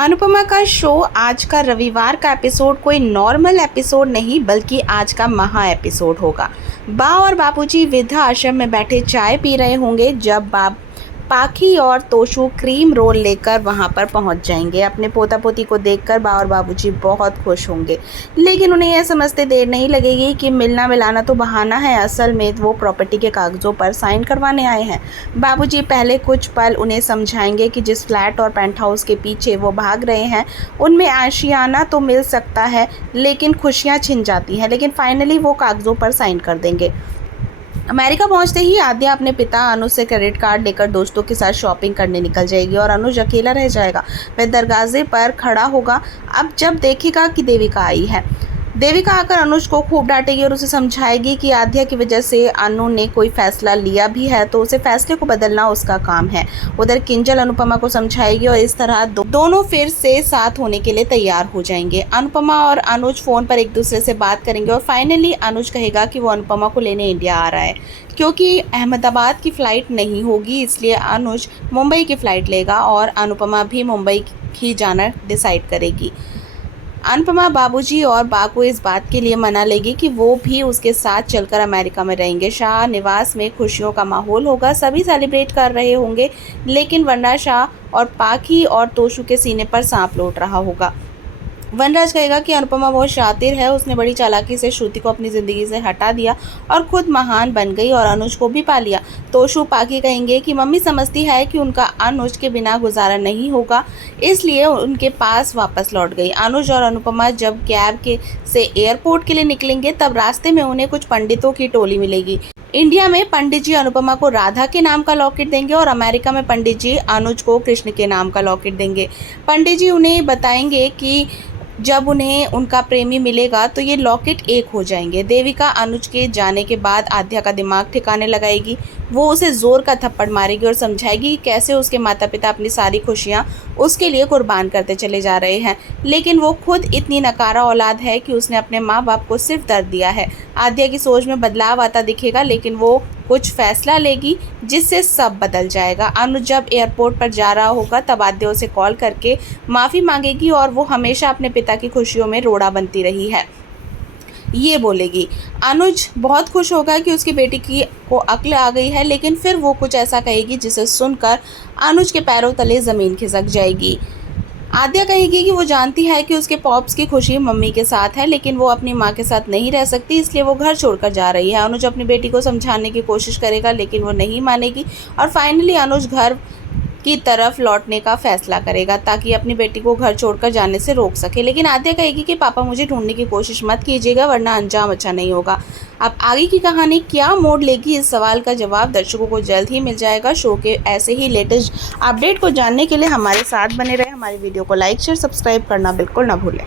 अनुपमा का शो आज का रविवार का एपिसोड कोई नॉर्मल एपिसोड नहीं बल्कि आज का महा एपिसोड होगा। बा और बापूजी वृद्धा आश्रम में बैठे चाय पी रहे होंगे जब पाखी और तोशु क्रीम रोल लेकर वहां पर पहुंच जाएंगे। अपने पोता पोती को देखकर बा और बाबूजी बहुत खुश होंगे, लेकिन उन्हें यह समझते देर नहीं लगेगी कि मिलना मिलाना तो बहाना है, असल में वो प्रॉपर्टी के कागजों पर साइन करवाने आए हैं। बाबूजी पहले कुछ पल उन्हें समझाएंगे कि जिस फ्लैट और पेंट हाउस के पीछे वो भाग रहे हैं उनमें आशियाना तो मिल सकता है लेकिन खुशियाँ छिन जाती हैं, लेकिन फाइनली वो कागजों पर साइन कर देंगे। अमेरिका पहुंचते ही आद्या अपने पिता अनुज से क्रेडिट कार्ड लेकर दोस्तों के साथ शॉपिंग करने निकल जाएगी और अनुज अकेला रह जाएगा। वह दरवाजे पर खड़ा होगा अब जब देखेगा कि देविका आई है। देविका आकर अनुज को खूब डांटेगी और उसे समझाएगी कि आद्या की वजह से अनु ने कोई फैसला लिया भी है तो उसे फैसले को बदलना उसका काम है। उधर किंजल अनुपमा को समझाएगी और इस तरह दोनों फिर से साथ होने के लिए तैयार हो जाएंगे। अनुपमा और अनुज फोन पर एक दूसरे से बात करेंगे और फाइनली अनुज कहेगा कि वो अनुपमा को लेने इंडिया आ रहा है। क्योंकि अहमदाबाद की फ़्लाइट नहीं होगी इसलिए अनुज मुंबई की फ़्लाइट लेगा और अनुपमा भी मुंबई ही जाना डिसाइड करेगी। अनुपमा बाबूजी और बा को इस बात के लिए मना लेगी कि वो भी उसके साथ चलकर अमेरिका में रहेंगे। शाह निवास में खुशियों का माहौल होगा, सभी सेलिब्रेट कर रहे होंगे, लेकिन वनराज शाह और पाखी और तोशु के सीने पर सांप लौट रहा होगा। वनराज कहेगा कि अनुपमा बहुत शातिर है, उसने बड़ी चालाकी से श्रुति को अपनी ज़िंदगी से हटा दिया और खुद महान बन गई और अनुज को भी पा लिया। तोशु पाखी कहेंगे कि मम्मी समझती है कि उनका अनुज के बिना गुजारा नहीं होगा, इसलिए उनके पास वापस लौट गई। अनुज और अनुपमा जब कैब से एयरपोर्ट के लिए निकलेंगे तब रास्ते में उन्हें कुछ पंडितों की टोली मिलेगी। इंडिया में पंडित जी अनुपमा को राधा के नाम का लॉकेट देंगे और अमेरिका में पंडित जी अनुज को कृष्ण के नाम का लॉकेट देंगे। पंडित जी उन्हें बताएंगे कि जब उन्हें उनका प्रेमी मिलेगा तो ये लॉकेट एक हो जाएंगे। देविका अनुज के जाने के बाद आद्या का दिमाग ठिकाने लगाएगी। वो उसे जोर का थप्पड़ मारेगी और समझाएगी कि कैसे उसके माता पिता अपनी सारी खुशियाँ उसके लिए कुर्बान करते चले जा रहे हैं, लेकिन वो खुद इतनी नकारा औलाद है कि उसने अपने माँ बाप को सिर्फ दर्द दिया है। आद्या की सोच में बदलाव आता दिखेगा, लेकिन वो कुछ फैसला लेगी जिससे सब बदल जाएगा। अनुज जब एयरपोर्ट पर जा रहा होगा तब आद्या उसे कॉल करके माफ़ी मांगेगी और वो हमेशा अपने पिता की खुशियों में रोड़ा बनती रही है ये बोलेगी। अनुज बहुत खुश होगा कि उसकी बेटी को अक्ल आ गई है, लेकिन फिर वो कुछ ऐसा कहेगी जिसे सुनकर अनुज के पैरों तले ज़मीन खिसक जाएगी। आद्या कहेगी कि वो जानती है कि उसके पॉप्स की खुशी मम्मी के साथ है, लेकिन वो अपनी माँ के साथ नहीं रह सकती, इसलिए वो घर छोड़कर जा रही है। अनुज अपनी बेटी को समझाने की कोशिश करेगा, लेकिन वो नहीं मानेगी और फाइनली अनुज घर की तरफ लौटने का फैसला करेगा ताकि अपनी बेटी को घर छोड़कर जाने से रोक सके। लेकिन आद्या कहेगी कि पापा मुझे ढूंढने की कोशिश मत कीजिएगा वरना अंजाम अच्छा नहीं होगा। अब आगे की कहानी क्या मोड़ लेगी, इस सवाल का जवाब दर्शकों को जल्द ही मिल जाएगा। शो के ऐसे ही लेटेस्ट अपडेट को जानने के लिए हमारे साथ बने रहे। हमारी वीडियो को लाइक शेयर सब्सक्राइब करना बिल्कुल ना भूलें।